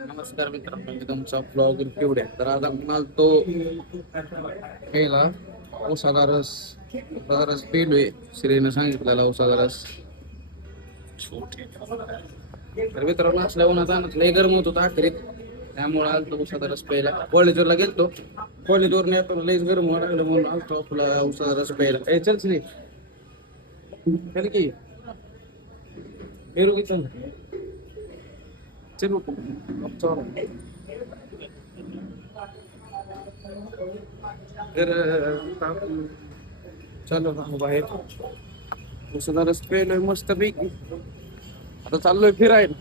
नमस्कार मित्रांनो, मी तुमचा ब्लॉग पिवड्या. तर आज आपण तो पेला उसाचा रस पेलोय. श्रीने सांगितलेला उसाचा रस. तर मित्रांनो, असल्या उन्हात लय गरम होत होता अखेरीत, त्यामुळे आलतो उसाचा रस प्यायला. कॉलेजवरला गेलतो, कॉलेजवर येतो लयच गरम व्हायला लागलं म्हणून आलतो आपला उसाचा रस प्यायला. चलच नाही चल की पेरू की चल चल तर चालू बाहेर उसाचा रस प्यायलोय मस्त पैकी. आता चाललोय फिरायला.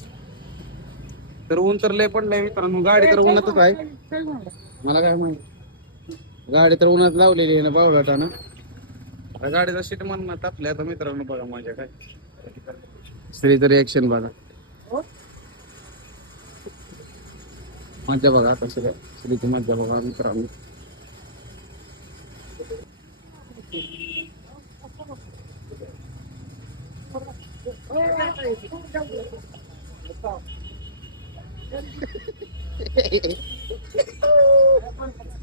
तर ऊन तर लय पडलंय मित्रांनो, गाडी तर उन्हातच आहे. मला काय माहिती, गाडी तर उन्हात लावलेली आहे ना बावळाटानं. गाडीचा सीट म्हणून तापले. आता मित्रांनो बघा माझ्या काय श्रीचं रिएक्शन बघा, मज्जा बघा. आता श्रीची मज्जा बघा मित्रांनो.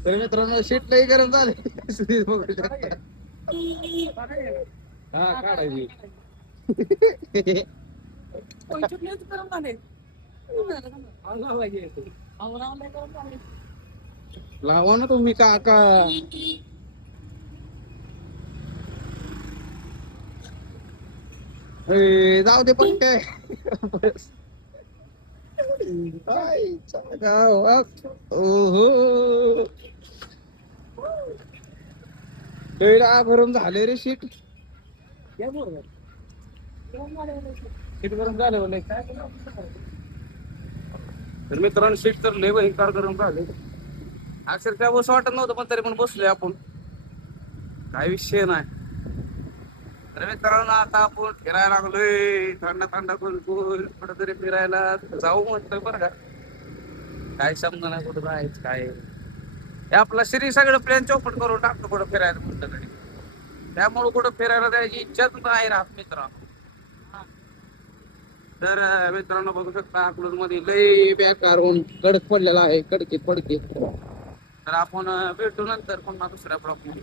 तर मित्रांनो शीट लई गरम झाले. श्री बघू शकता. हा काढायची. लावा ना तुम्ही काका. जाऊ दे पण काय ओहो भरून झाले रे शीट. शीट भरून झालं काय. तर मित्रांनो शीट तर लय भयंकर गरम झाले. अक्षरशः बस वाटत नव्हतं, पण तरी पण बसलोय आपण, काय विषय नाही. तर मित्रांनो आता आपण फिरायला लागलोय. थंड थंड कुलकुल कुठं तरी फिरायला जाऊ म्हणतोय बरं का. काय समजा नाही कुठं जायचं काय. हे आपला शरीर सगळं प्लॅन चौपट करून टाकतो कुठं फिरायला म्हटलं तरी. त्यामुळे कुठं फिरायला जायची इच्छाच नाही राहत मित्रांनो. तर मित्रांनो बघू शकता अकलूज मध्ये लय बेकार होऊन कडक पडलेला आहे, कडकीत पडकीत. तर आपण भेटू नंतर पुन्हा दुसऱ्या ब्लॉग मध्ये.